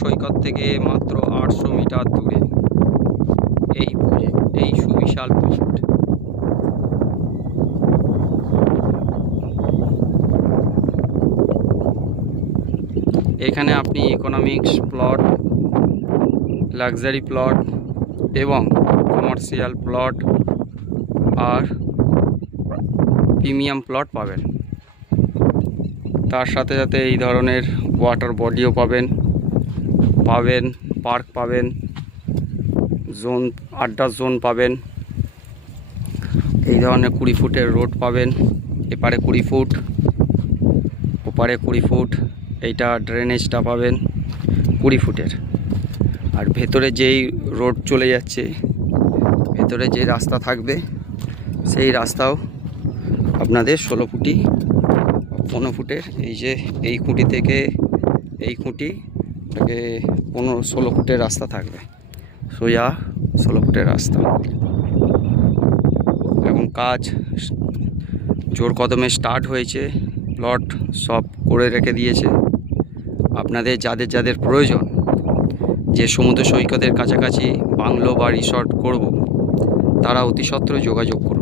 সৈকত থেকে মাত্র 800 মিটার দূরে এই সুবিশাল প্রজেক্ট। এখানে আপনি ইকোনমিক্স প্লট, লাক্সারি প্লট এবং কমার্শিয়াল প্লট আর প্রিমিয়াম প্লট পাবেন। তার সাথে সাথে এই ধরনের ওয়াটার বডিও পাবেন, পার্ক পাবেন, জোন, আড্ডার জোন পাবেন, এই ধরনের 20 ফুটের রোড পাবেন, এপারে 20 ফুট, ওপারে 20 ফুট, এইটা ড্রেনেজটা পাবেন 20 ফুটের। আর ভেতরে যেই রোড চলে যাচ্ছে, ভেতরে যে রাস্তা থাকবে সেই রাস্তাও আপনাদের 16 ফুটি 15 ফুটের। এই যে এই খুঁটি থেকে এই খুঁটিটাকে 16 ফুটের রাস্তা থাকবে, সোজা 16 ফুটের রাস্তা। এখন কাজ জোর কদমে স্টার্ট হয়েছে, প্লট সব করে রেখে দিয়েছে। আপনাদের যাদের যাদের প্রয়োজন যে সমুদ্র সৈকতের কাছাকাছি বাংলো বা রিসর্ট করব, তারা অতি সত্বর যোগাযোগ করুন।